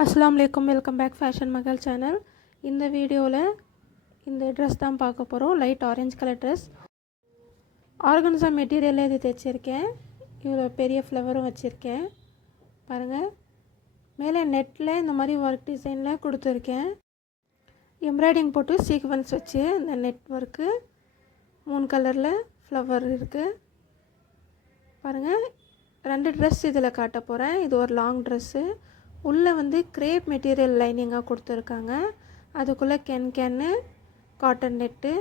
अस्सलाम वालेकुम welcome back fashion मगल channel. இந்த வீடியோவில் இந்த ட்ரெஸ் தான் பார்க்க போகிறோம். Light orange colour dress. Organza மெட்டீரியலில் இது தைச்சிருக்கேன். இவ்வளோ பெரிய ஃப்ளவரும் வச்சுருக்கேன் பாருங்கள். மேலே நெட்டில் இந்த மாதிரி ஒர்க் டிசைனில் கொடுத்துருக்கேன். எம்ப்ராய்டிங் போட்டு சீக்வன்ஸ் வச்சு இந்த நெட் ஒர்க்கு 3 கலரில் ஃப்ளவர் இருக்குது பாருங்கள். 2 ட்ரெஸ் இதில் காட்ட போகிறேன். இது ஒரு லாங் ட்ரெஸ்ஸு. உள்ளே வந்து கிரேப் மெட்டீரியல் லைனிங்காக கொடுத்துருக்காங்க. அதுக்குள்ளே கேன்னு காட்டன் நெட்டு,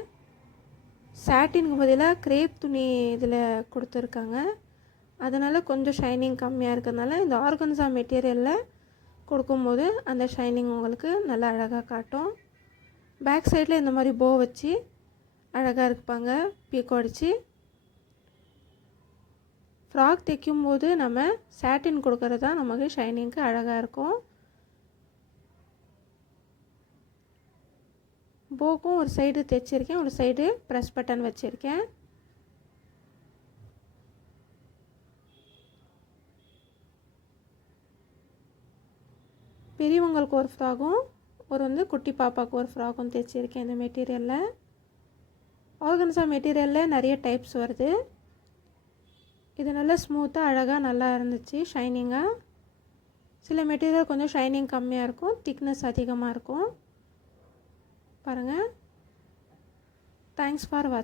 சாட்டினுக்கு பதிலாக கிரேப் துணி இதில் கொடுத்துருக்காங்க. அதனால் கொஞ்சம் ஷைனிங் கம்மியாக இருக்கிறதுனால இந்த ஆர்கன்ஸா மெட்டீரியலில் கொடுக்கும்போது அந்த ஷைனிங் உங்களுக்கு நல்லா அழகாக காட்டும். பேக் சைடில் இந்த மாதிரி போ வச்சு அழகாக இருப்பாங்க. பீக்கோ அடித்து ஃப்ராக் தைக்கும்போது நம்ம சாட்டின் கொடுக்கறது தான் நமக்கு ஷைனிங்க்கு அழகாக இருக்கும். போக்கும் ஒரு சைடு தைச்சிருக்கேன், ஒரு சைடு ப்ரெஸ் பட்டன் வச்சுருக்கேன். பெரியவங்களுக்கு ஒரு ஃப்ராகும் ஒரு வந்து குட்டி பாப்பாவுக்கு ஒரு ஃப்ராகும் தைச்சிருக்கேன். இந்த மெட்டீரியலில் ஆர்கன்ஸா மெட்டீரியலில் நிறைய டைப்ஸ் வருது. இது நல்லா ஸ்மூத்தாக அழகாக நல்லா இருந்துச்சு ஷைனிங்காக. சில மெட்டீரியல் கொஞ்சம் ஷைனிங் கம்மியாக இருக்கும், திக்னஸ் அதிகமாக இருக்கும் பாருங்கள். தேங்க்ஸ் ஃபார் வாட்சிங்.